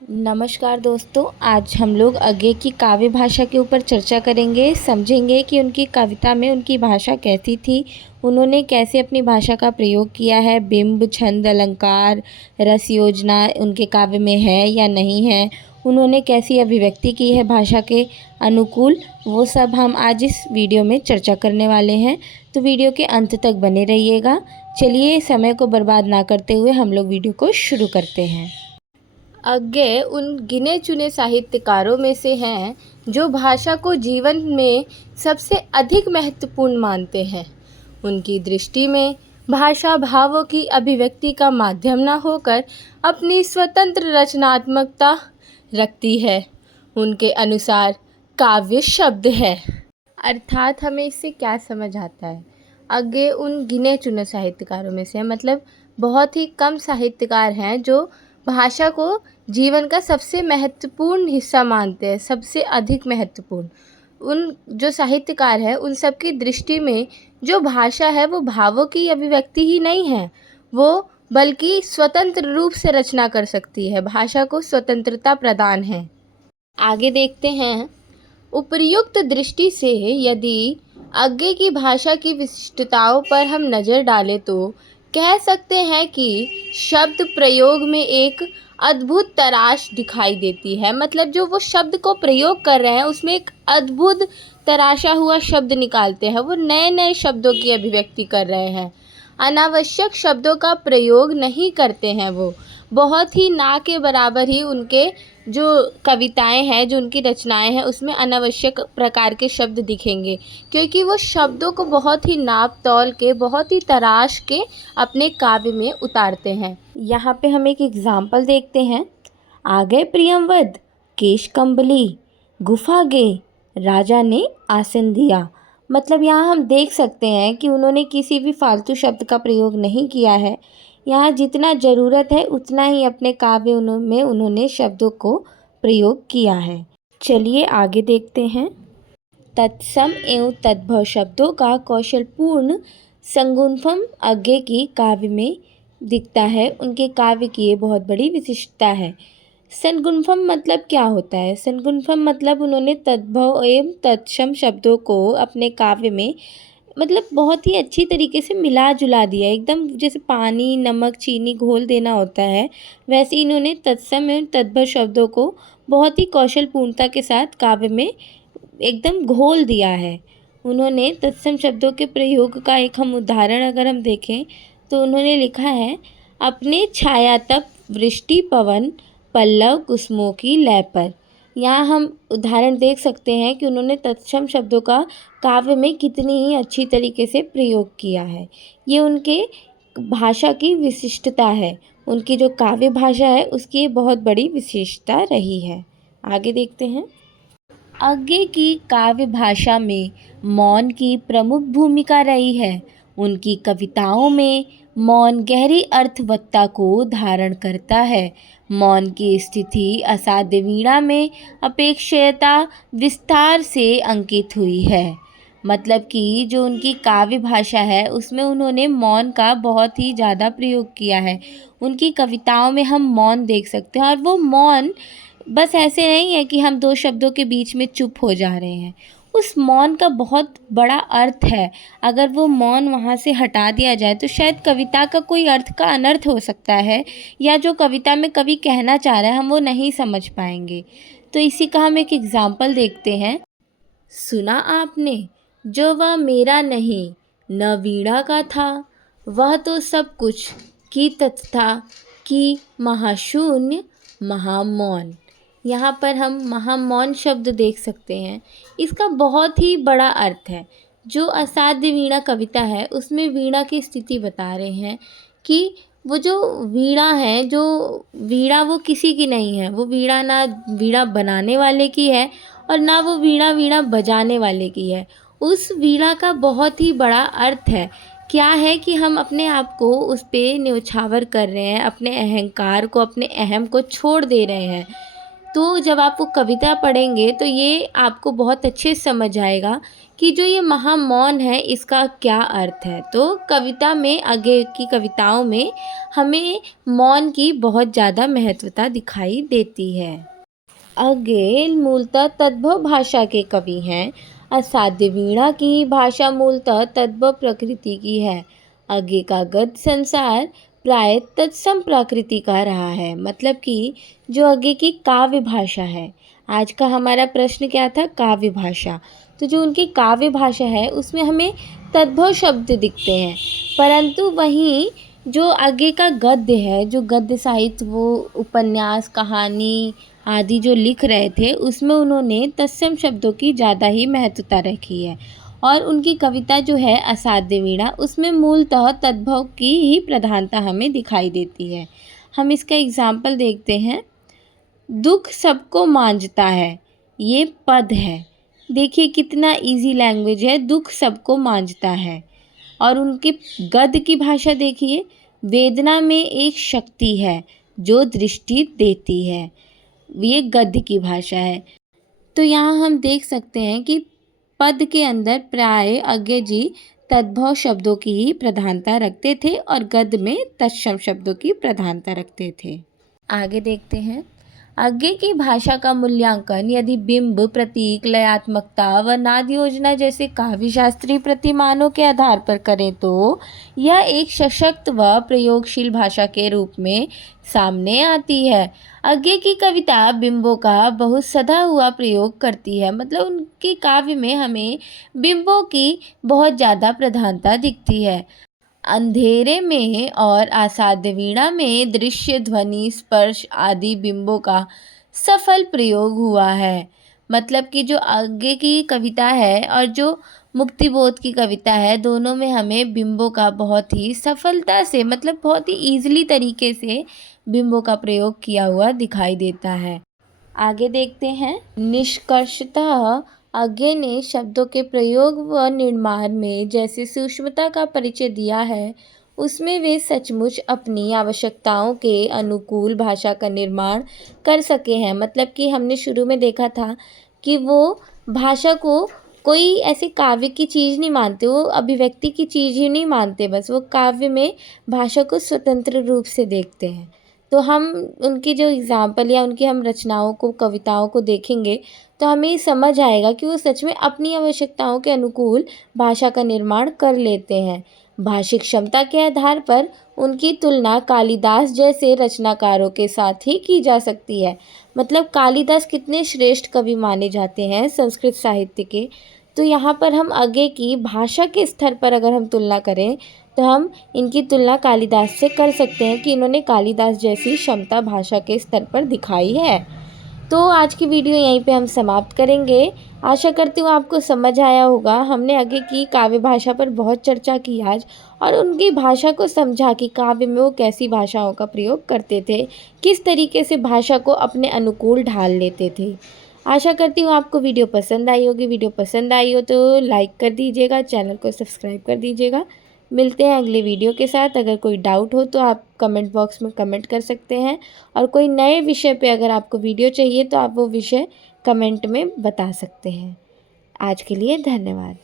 नमस्कार दोस्तों, आज हम लोग अज्ञे की काव्य भाषा के ऊपर चर्चा करेंगे। समझेंगे कि उनकी कविता में उनकी भाषा कैसी थी, उन्होंने कैसे अपनी भाषा का प्रयोग किया है, बिंब, छंद, अलंकार, रस योजना उनके काव्य में है या नहीं है, उन्होंने कैसी अभिव्यक्ति की है भाषा के अनुकूल, वो सब हम आज इस वीडियो में चर्चा करने वाले हैं। तो वीडियो के अंत तक बने रहिएगा। चलिए समय को बर्बाद ना करते हुए हम लोग वीडियो को शुरू करते हैं। अज्ञे उन गिने चुने साहित्यकारों में से हैं जो भाषा को जीवन में सबसे अधिक महत्वपूर्ण मानते हैं। उनकी दृष्टि में भाषा भावों की अभिव्यक्ति का माध्यम न होकर अपनी स्वतंत्र रचनात्मकता रखती है। उनके अनुसार काव्य शब्द है। अर्थात हमें इससे क्या समझ आता है? अज्ञे उन गिने चुने साहित्यकारों में से है, मतलब बहुत ही कम साहित्यकार हैं जो भाषा को जीवन का सबसे महत्वपूर्ण हिस्सा मानते हैं, सबसे अधिक महत्वपूर्ण। उन जो साहित्यकार हैं उन सब की दृष्टि में जो भाषा है वो भावों की अभिव्यक्ति ही नहीं है, वो बल्कि स्वतंत्र रूप से रचना कर सकती है। भाषा को स्वतंत्रता प्रदान है। आगे देखते हैं। उपर्युक्त दृष्टि से यदि अज्ञे की भाषा की विशिष्टताओं पर हम नज़र डालें तो कह सकते हैं कि शब्द प्रयोग में एक अद्भुत तराश दिखाई देती है। मतलब जो वो शब्द को प्रयोग कर रहे हैं उसमें एक अद्भुत तराशा हुआ शब्द निकालते हैं, वो नए नए शब्दों की अभिव्यक्ति कर रहे हैं। अनावश्यक शब्दों का प्रयोग नहीं करते हैं। वो बहुत ही ना के बराबर ही उनके जो कविताएं हैं, जो उनकी रचनाएं हैं, उसमें अनावश्यक प्रकार के शब्द दिखेंगे, क्योंकि वो शब्दों को बहुत ही नाप तौल के, बहुत ही तराश के अपने काव्य में उतारते हैं। यहाँ पे हम एक एग्जाम्पल देखते हैं। आ गए प्रियंवद, केश कंबली, गुफा गे, राजा ने आसन दिया। मतलब यहाँ हम देख सकते हैं कि उन्होंने किसी भी फालतू शब्द का प्रयोग नहीं किया है। यहाँ जितना ज़रूरत है उतना ही अपने काव्य में उन्होंने शब्दों को प्रयोग किया है। चलिए आगे देखते हैं। तत्सम एवं तद्भव शब्दों का कौशलपूर्ण संगुणफम अज्ञे की काव्य में दिखता है। उनके काव्य की ये बहुत बड़ी विशिष्टता है। सनगुणफम मतलब क्या होता है? सनगुणफम मतलब उन्होंने तद्भव एवं तत्सम शब्दों को अपने काव्य में मतलब बहुत ही अच्छी तरीके से मिला जुला दिया। एकदम जैसे पानी, नमक, चीनी घोल देना होता है, वैसे इन्होंने तत्सम एवं तद्भव शब्दों को बहुत ही कौशलपूर्णता के साथ काव्य में एकदम घोल दिया है। उन्होंने तत्सम शब्दों के प्रयोग का एक हम उदाहरण अगर हम देखें तो उन्होंने लिखा है, अपने छाया तप वृष्टि पवन पल्लव कुसुमों की लय पर। यहाँ हम उदाहरण देख सकते हैं कि उन्होंने तत्सम शब्दों का काव्य में कितनी ही अच्छी तरीके से प्रयोग किया है। ये उनके भाषा की विशिष्टता है। उनकी जो काव्य भाषा है उसकी बहुत बड़ी विशेषता रही है। आगे देखते हैं। अज्ञे की काव्य भाषा में मौन की प्रमुख भूमिका रही है। उनकी कविताओं में मौन गहरी अर्थवत्ता को धारण करता है। मौन की स्थिति असाध्य वीणा में अपेक्षयता विस्तार से अंकित हुई है। मतलब कि जो उनकी काव्य भाषा है उसमें उन्होंने मौन का बहुत ही ज़्यादा प्रयोग किया है। उनकी कविताओं में हम मौन देख सकते हैं, और वो मौन बस ऐसे नहीं है कि हम दो शब्दों के बीच में चुप हो जा रहे हैं। उस मौन का बहुत बड़ा अर्थ है। अगर वो मौन वहाँ से हटा दिया जाए तो शायद कविता का कोई अर्थ का अनर्थ हो सकता है, या जो कविता में कवि कहना चाह रहा है हम वो नहीं समझ पाएंगे। तो इसी का हम एक एग्जाम्पल देखते हैं। सुना आपने, जो वह मेरा नहीं न वीणा का था, वह तो सब कुछ की तत्था कि महाशून्य महामौन। यहाँ पर हम महामौन शब्द देख सकते हैं। इसका बहुत ही बड़ा अर्थ है। जो असाध्य वीणा कविता है उसमें वीणा की स्थिति बता रहे हैं कि वो जो वीणा है, जो वीणा वो किसी की नहीं है। वो वीणा ना वीणा बनाने वाले की है और ना वो वीणा वीणा बजाने वाले की है। उस वीणा का बहुत ही बड़ा अर्थ है। क्या है कि हम अपने आप को उस पे न्योछावर कर रहे हैं, अपने अहंकार को, अपने अहम को छोड़ दे रहे हैं। तो जब आप वो कविता पढ़ेंगे तो ये आपको बहुत अच्छे से समझ आएगा कि जो ये महामौन है इसका क्या अर्थ है। तो कविता में, आगे की कविताओं में हमें मौन की बहुत ज़्यादा महत्वता दिखाई देती है। आगे मूलतः तद्भव भाषा के कवि हैं। असाध्य वीणा की भाषा मूलतः तद्भव प्रकृति की है। आगे का गद्य संसार प्राय तत्सम प्रकृति का रहा है। मतलब कि जो आगे की काव्य भाषा है, आज का हमारा प्रश्न क्या था, काव्य भाषा। तो जो उनकी काव्य भाषा है उसमें हमें तद्भव शब्द दिखते हैं, परंतु वहीं जो आगे का गद्य है, जो गद्य साहित्य, वो उपन्यास, कहानी आदि जो लिख रहे थे उसमें उन्होंने तत्सम शब्दों की ज़्यादा ही महत्वता रखी है। और उनकी कविता जो है असाध्य वीणा, उसमें मूलतः तद्भव की ही प्रधानता हमें दिखाई देती है। हम इसका एग्जाम्पल देखते हैं। दुख सबको मांझता है, ये पद है। देखिए कितना इजी लैंग्वेज है, दुख सबको मांझता है। और उनके गद्य की भाषा देखिए, वेदना में एक शक्ति है जो दृष्टि देती है। ये गद्य की भाषा है। तो यहाँ हम देख सकते हैं कि पद के अंदर प्राय अज्ञे जी तद्भव शब्दों की ही प्रधानता रखते थे और गद्य में तत्सम शब्दों की प्रधानता रखते थे। आगे देखते हैं। आगे की भाषा का मूल्यांकन यदि बिंब, प्रतीक, लयात्मकता व नाद योजना जैसे काव्य शास्त्रीय प्रतिमानों के आधार पर करें तो यह एक सशक्त व प्रयोगशील भाषा के रूप में सामने आती है। आगे की कविता बिंबों का बहुत सधा हुआ प्रयोग करती है। मतलब उनकी काव्य में हमें बिंबों की बहुत ज़्यादा प्रधानता दिखती है। अंधेरे में और असाध्य वीणा में दृश्य, ध्वनि, स्पर्श आदि बिंबों का सफल प्रयोग हुआ है। मतलब कि जो आगे की कविता है और जो मुक्तिबोध की कविता है, दोनों में हमें बिंबों का बहुत ही सफलता से, मतलब बहुत ही ईजिली तरीके से बिंबों का प्रयोग किया हुआ दिखाई देता है। आगे देखते हैं। निष्कर्षतः आगे ने शब्दों के प्रयोग व निर्माण में जैसे सूक्ष्मता का परिचय दिया है, उसमें वे सचमुच अपनी आवश्यकताओं के अनुकूल भाषा का निर्माण कर सके हैं। मतलब कि हमने शुरू में देखा था कि वो भाषा को कोई ऐसे काव्य की चीज़ नहीं मानते, वो अभिव्यक्ति की चीज़ ही नहीं मानते, बस वो काव्य में भाषा को स्वतंत्र रूप से देखते हैं। तो हम उनकी जो एग्ज़ाम्पल या उनकी हम रचनाओं को, कविताओं को देखेंगे तो हमें समझ आएगा कि वो सच में अपनी आवश्यकताओं के अनुकूल भाषा का निर्माण कर लेते हैं। भाषिक क्षमता के आधार पर उनकी तुलना कालिदास जैसे रचनाकारों के साथ ही की जा सकती है। मतलब कालिदास कितने श्रेष्ठ कवि माने जाते हैं संस्कृत साहित्य के। तो यहाँ पर हम आगे की भाषा के स्तर पर अगर हम तुलना करें तो हम इनकी तुलना कालिदास से कर सकते हैं कि इन्होंने कालिदास जैसी क्षमता भाषा के स्तर पर दिखाई है। तो आज की वीडियो यहीं पे हम समाप्त करेंगे। आशा करती हूँ आपको समझ आया होगा। हमने आगे की काव्य भाषा पर बहुत चर्चा की आज, और उनकी भाषा को समझा कि काव्य में वो कैसी भाषाओं का प्रयोग करते थे, किस तरीके से भाषा को अपने अनुकूल ढाल लेते थे। आशा करती हूँ आपको वीडियो पसंद आई होगी। वीडियो पसंद आई हो तो लाइक कर दीजिएगा, चैनल को सब्सक्राइब कर दीजिएगा। मिलते हैं अगले वीडियो के साथ। अगर कोई डाउट हो तो आप कमेंट बॉक्स में कमेंट कर सकते हैं, और कोई नए विषय पे अगर आपको वीडियो चाहिए तो आप वो विषय कमेंट में बता सकते हैं। आज के लिए धन्यवाद।